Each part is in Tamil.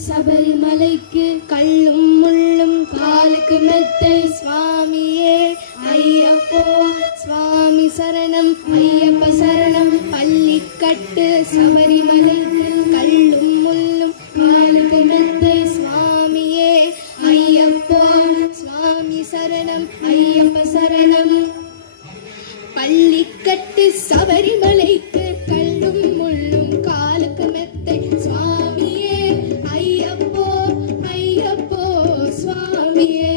சபரிமலைக்கு கள்ளும் முள்ளும் காலுக்கு மெத்தை சுவாமியே ஐயப்போ சுவாமி சரணம் ஐயப்ப சரணம் பள்ளிக்கட்டு சபரிமலைக்கு கள்ளும் முள்ளும் காலுக்கு மெத்தை சுவாமியே ஐயப்போ சுவாமி சரணம் ஐயப்ப சரணம் பள்ளிக்கட்டு சபரிமலைக்கு கள்ளும் முள்ளும் காலுக்கு மெத்தை சுவாமியே ஐயப்போ ஐயப்போ சுவாமியே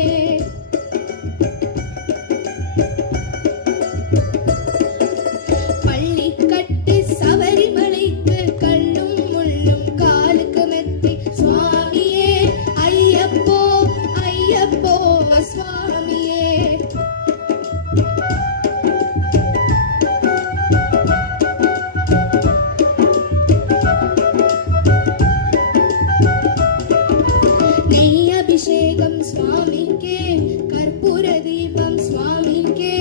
பள்ளிக்கட்டு சபரிமலைக்கு கள்ளும் முள்ளும் காலுக்கு மெத்தை சுவாமியே ஐயப்போ ஐயப்போ சுவாமியே அபிஷேகம் சுவாமிக்கே கற்பூர தீபம் சுவாமிக்கே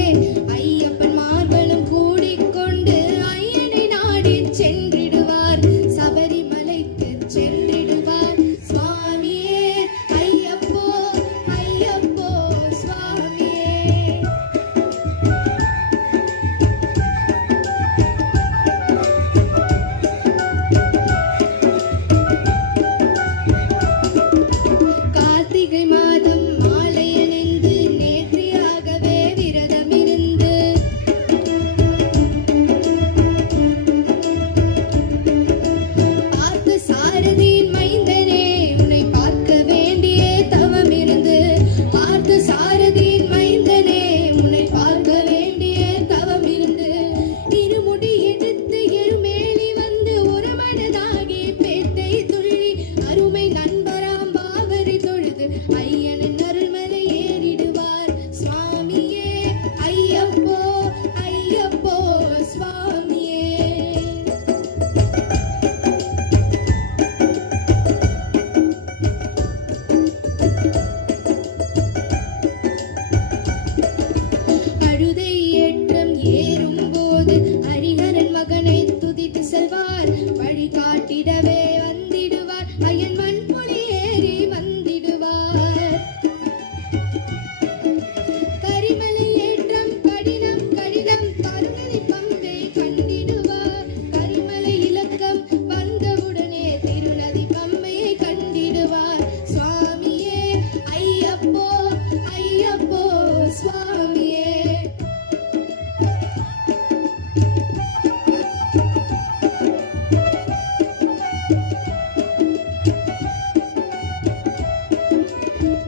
ஐயப்பன் மார்களும் கூடிக்கொண்டு ஐயனை நாடி சென்றிடுவார் சபரிமலைக்கு சென்றிடுவார் சுவாமியே ஐயப்போ ஐயப்போ சுவாமியே கார்த்திகை மாதம் மாலை அணிந்து நேற்றியாகவே விரதமிருந்து பார்த்து சாரதியின் மைந்தனே உன்னை பார்க்க வேண்டிய தவமிருந்து பார்த்து சாரதியின் மைந்தனே உன்னை பார்க்க வேண்டிய தவமிருந்து இருமுடி எடுத்து எருமேலி வந்து ஒரு மனதாகி பேட்டை துள்ளி அருமை நண்பராம் பாவரி தொழுது ஐயனின் அருள்மலை ஏறிடுவார் சுவாமியே ஐயப்போ ஐயப்போ சுவாமியே அழுதை ஏற்றம் ஏறும்போது ஹரிஹரன் மகனை துதித்து செல்வார் வழிகாட்டிடவே வந்திடுவார் ஐயன் மண்புலி ஏறி வந்திடுவார் கரிமலை ஏற்றம் கடினம் கடினம் கருணை பம்பை கண்டிடுவார் கரிமலை இலக்கம் வந்தவுடனே திருநதி பம்பையை கண்டிடுவார் சுவாமியே ஐயப்போ ஐயப்போ சுவாமியே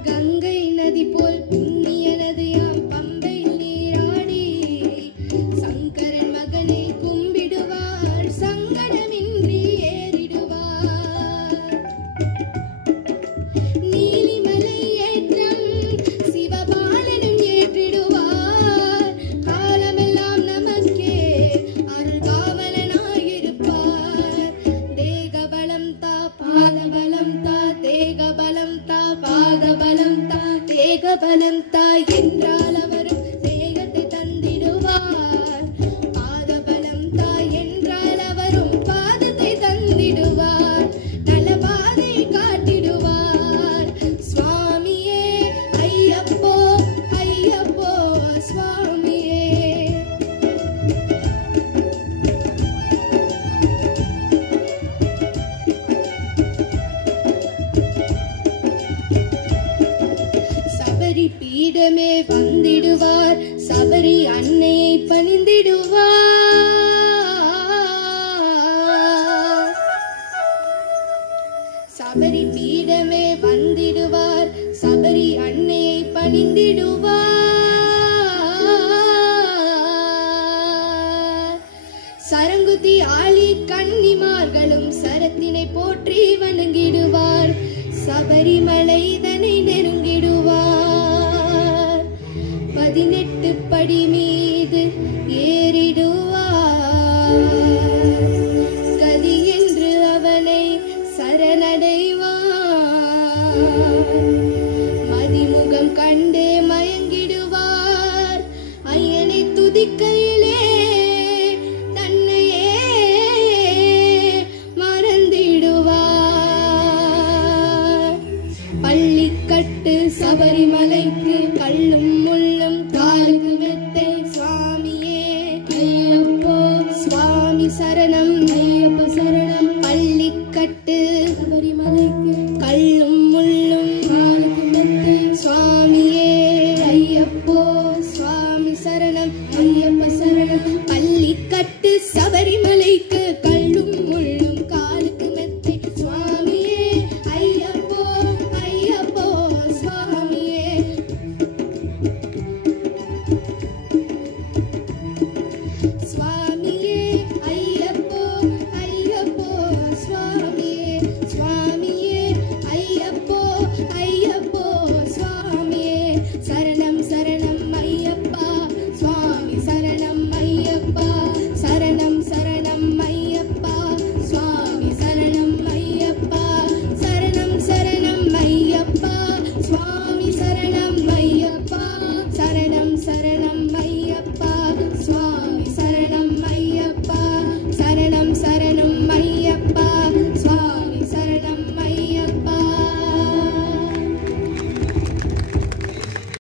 கங்கை நதி போல் புண்ணிய நதியாம் பம்பை நீராடி சங்கரன் மகனை கும்பிடுவார் சங்கடமின்றி ஏறிடுவார் நீலிமலை ஏற்றம் சிவபாலனும் ஏற்றிடுவார் காலமெல்லாம் நமக்கே அருள்காவலனாயிருப்பார் தேகபலம் தா பாதபலம் தா தேகபலம் தா பாதபலம் தா தேகபலம் தா என்றால் அவரும் தேகத்தை தந்திடுவார் பாதபலம் தா என்றால் அவரும் பாதத்தை தந்திடுவார் நல்ல பாதை காட்டிடுவார் சுவாமியே ஐயப்போ ஐயப்போ சுவாமியே சபரி பீடமே வந்திடுவார் சபரி அன்னையை பணிந்திடுவார் சபரி பீடமே வந்திடுவார் சபரி அன்னையை பணிந்திடுவார் சரங்குத்தி ஆளி கன்னிமார்களும் சரத்தினை போற்றி வணங்கிடுவார் சபரிமலை இதனை நெருங்கிடுவார் 18 படி மீது